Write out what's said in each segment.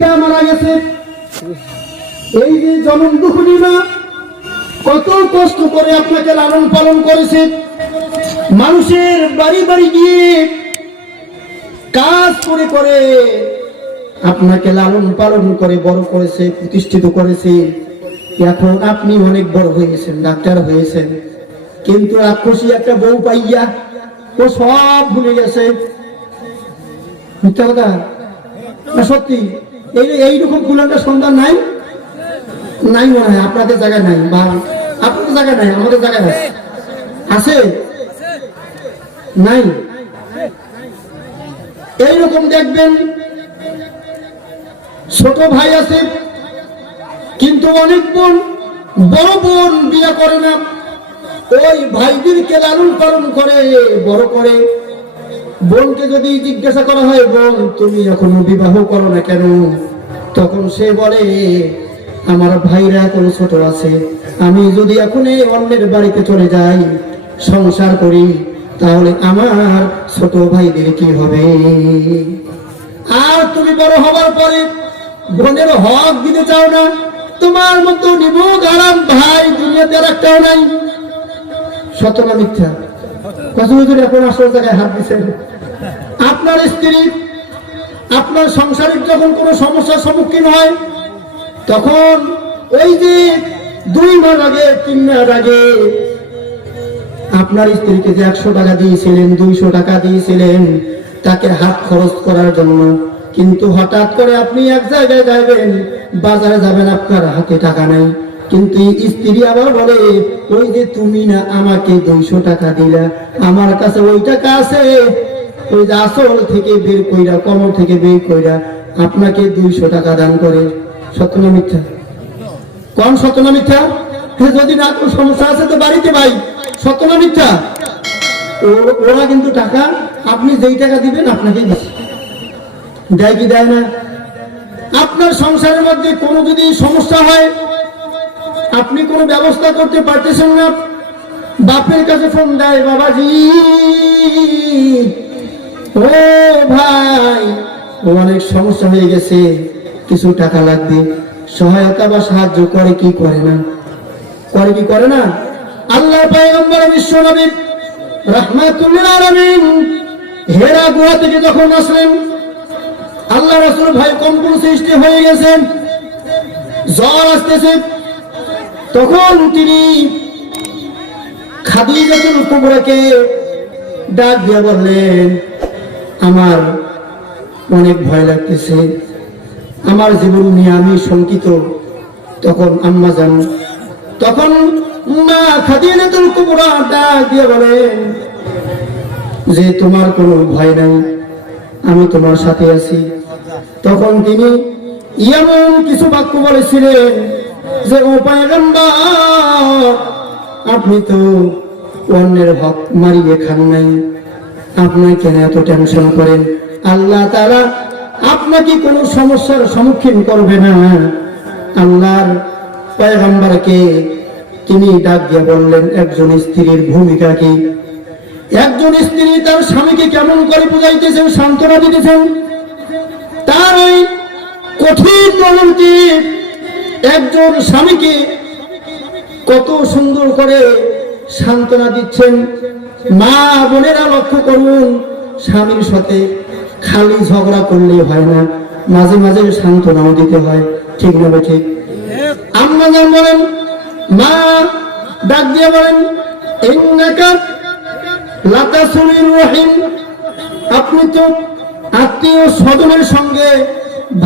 মারা গেছে। এই যে জনম দুঃখী মা কত কষ্ট করে আপনাকে লালন পালন করেছে, মানুষের বাড়ি বাড়ি গিয়ে কাজ করে করে আপনাকে লালন পালন করে বড় করেছে, প্রতিষ্ঠিত করেছে। এখন আপনি অনেক বড় হয়ে গেছেন, ডাক্তার হয়েছেন, কিন্তু রাক্ষসী একটা বউ পাইয়া ও সব ভুলে গেছে। মিথ্যা কথা না সত্যি? এইরকম কুলাটা সন্তান নাই নাই মনে হয় আপনাদের জায়গায় নাই, বা আপনাদের জায়গায় নাই, আমাদের জায়গায় আছে, আছে নাই? এইরকম দেখবেন ছোট ভাই আছে কিন্তু অনেক বোন, বড় বোন বিয়ে করে না, ওই ভাইদেরকে লালন পালন করে বড় করে। বোনকে যদি জিজ্ঞাসা করা হয়, বোন তুমি এখনো বিবাহ করো না কেন, তখন সে বলে আমার ভাইরা এখন ছোট আছে, আমি যদি এখন অন্যের বাড়িতে চলে যাই সংসার করি তাহলে আমার ছোট ভাইদের কি হবে। আর তুমি বড় হবার পরে বোনের হক দিতে চাও না, তোমার মতো নিবুক আরাম ভাই দুনিয়াতে আর একটাও নাই। সত্য না মিথ্যা? কত এখন আসল জায়গায় হাত দিচ্ছেন। আপনার স্ত্রী আপনার সংসারিক যখন কোনো সমস্যার সম্মুখীন হয়, তখন ওই যে 2 মাস আগে 3 মাস আগে আপনার স্ত্রীকে যে 100 টাকা দিয়েছিলেন, 200 টাকা দিয়েছিলেন তাকে হাত খরচ করার জন্য, কিন্তু হঠাৎ করে আপনি এক জায়গায় যাবেন, বাজারে যাবেন, আপনার হাতে টাকা নাই, কিন্তু স্ত্রী আবার বলে ওই যে তুমি না আমাকে 200 টাকা দিলা, আমার কাছে ওই টাকা আছে, ওই যে আসল থেকে বের কইরা, কমর থেকে বের কইরা আপনাকে 200 টাকা দান করে। সত্য না মিথ্যা? কোন সত্য না মিথ্যা? যদি না কোনো সমস্যা আছে তো বাড়িতে ভাই, সত্য না মিথ্যা? ওরা কিন্তু টাকা আপনি যেই টাকা দিবেন আপনাকে দেয় কি দেয় না? আপনার সংসারের মধ্যে কোনো যদি সমস্যা হয়, আপনি কোনো ব্যবস্থা করতে পারতেছেন না, বাপের কাছে ফোন দেয়, বাবাজি ও ভাই অনেক সমস্যা হয়ে গেছে, কিছু টাকা লাগবে, সহায়তা বা সাহায্য করে কি করে না? করে কি করে না? আল্লাহর পয়গম্বর বিশ্ব নবী রাহমাতুল্লিল আলামিন হেরা গুহা থেকে যখন আসলেন, আল্লাহ রাসূল ভাই কম্পন সৃষ্টি হয়ে গেছেন, জ্বর আসতেছে, তখন তিনি খাদিজাতুল কুবরাকে ডাক দিয়ে বললেন আমার অনেক ভয় লাগতেছে, আমার জীবন নিয়ে আমি শঙ্কিত। তখন আম্মা জান, তখন মা খাদিজাতুল কুবরা ডাক দিয়ে বলেন যে তোমার কোনো ভয় নাই, আমি তোমার সাথে আছি। তখন তিনি এমন কিছু বাক্য বলেছিলেন যে ও পয়গম্বর আপনি তো অন্যের হক মারিয়ে খান নাই, আপনি কেন এত টেনশন করেন? আল্লাহ তাআলা আপনাকে কোনো সমস্যার সম্মুখীন করবে না। আল্লাহর পয়গম্বরকে তিনি ডাক দিয়ে বললেন একজন স্ত্রীর ভূমিকা কি, একজন স্ত্রী তার স্বামীকে কেমন করে বুঝাইতেছেন, সান্ত্বনা দিতেছেন, তার ওই কঠিন অনুভূতি একজন স্বামীকে কত সুন্দর করে সান্ত্বনা দিচ্ছেন। মা বোনেরা লক্ষ্য করুন, স্বামীর সাথে খালি ঝগড়া করলে হয় না, মাঝে মাঝে সান্ত্বনাও দিতে হয়, ঠিক না ঠিক? আম্মা জান বলেন, মা ডাক দিয়ে বলেন ইন্নাকা লাতাসুলির রহিম, আপনি তো আত্মীয় স্বজনের সঙ্গে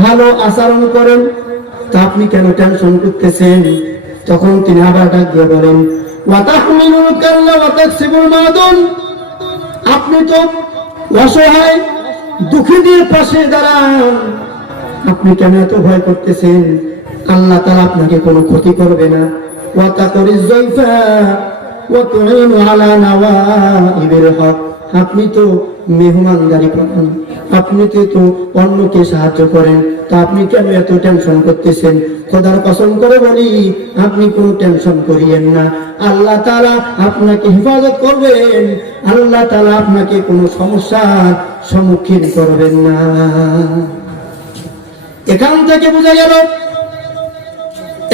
ভালো আচরণ করেন, তা আপনি কেন টেনশন করতেছেন? তখন তিনি আবার ডাক দিয়ে বলেন ওয়াতাহমিলুল কাল্লা ওয়াতাকসিবুল মাদুন, আপনি তো অসহায় দুঃখীদের পাশে দাঁড়ান, আপনি কেন এত ভয় করতেছেন? আল্লাহ তাআলা আপনাকে কোনো ক্ষতি করবে না। ওয়াতাকরিজ যায়ফা ওয়া তুইনু আলা নাওয়াইবিল হক, আপনি তো মেহমানদারি করেন, আপনি তো অন্যকে সাহায্য করেন, তা আপনি কেন এত টেনশন করতেছেন? খোদার কসম করে বলি আপনি কোনো টেনশন করিয়েন না, আল্লাহ তাআলা আপনাকে হেফাজত করবেন, আল্লাহ তাআলা আপনাকে কোনো সমস্যার সম্মুখীন করবেন না। এখান থেকে বোঝা গেল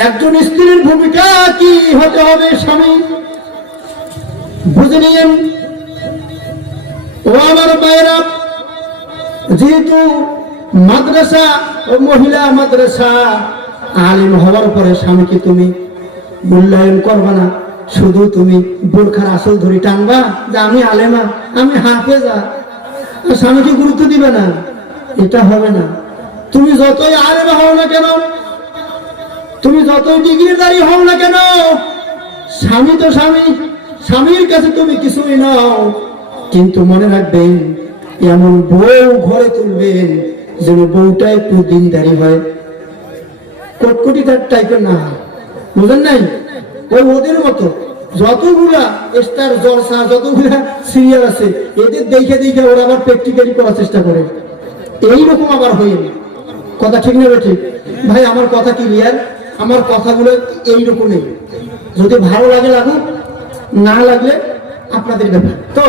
একজন স্ত্রীর ভূমিকা কি হতে হবে। স্বামী বুঝে নিয়েন। ও আমার ভাইরা, যেহেতু মাদ্রাসা ও মহিলা মাদ্রাসা, আলিম হওয়ার পরে স্বামীকে তুমি মূল্যায়ন করবা না, শুধু তুমি বোরখার আসল ধরে টানবা যে আমি আলেমা, আমি হাফেজা, স্বামীকে গুরুত্ব দিবে না, এটা হবে না। তুমি যতই আলেমা হও না কেন, তুমি যতই ডিগ্রিধারী হও না কেন, স্বামী তো স্বামী, স্বামীর কাছে তুমি কিছুই নাও। কিন্তু মনে রাখবেন, এমন বউ ঘরে তুলবেন যেন বউটা একটু দিনদারি হয়, কটকটি তার টাইপের না হয়। বুঝেন নাই? ওই ওদের মতো যতগুলা স্টার জলসা, যতগুলা সিরিয়াল আছে, এদের দেখে দেখে ওরা আবার প্র্যাকটিক্যালি করার চেষ্টা করে। এইরকম আবার হয়ে কথা ঠিক নেবে ঠিক ভাই, আমার কথা ক্লিয়ার? আমার কথাগুলো এইরকমই, যদি ভালো লাগে লাগুক, না লাগলে আপনাদের ব্যাপার। তো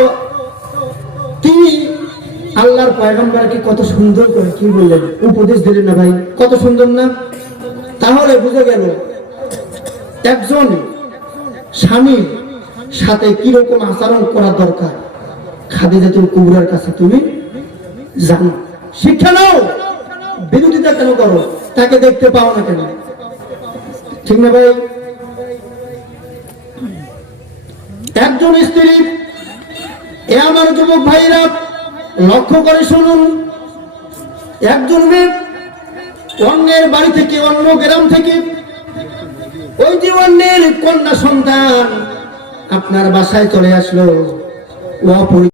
তিনি আল্লাহর পয়গম্বরকে কত সুন্দর করে কি বললেন, উপদেশ দিলেন না ভাই, কত সুন্দর না? তাহলে বুঝে গেল একজন স্বামীর সাথে কিরকম আচরণ করা দরকার। খাদিজাতুল কুবরার কাছে তুমি জানো, শিক্ষা নাও, বিরোধিতা কেন করো? তাকে দেখতে পাও না কেন? ঠিক না ভাই? একজন স্ত্রী, এ আমার যুবক ভাইরা লক্ষ্য করে শুনুন, একজন মেয়ে অন্যের বাড়ি থেকে, অন্য গ্রাম থেকে, ওই যে অন্যের কন্যা সন্তান আপনার বাসায় চলে আসলো,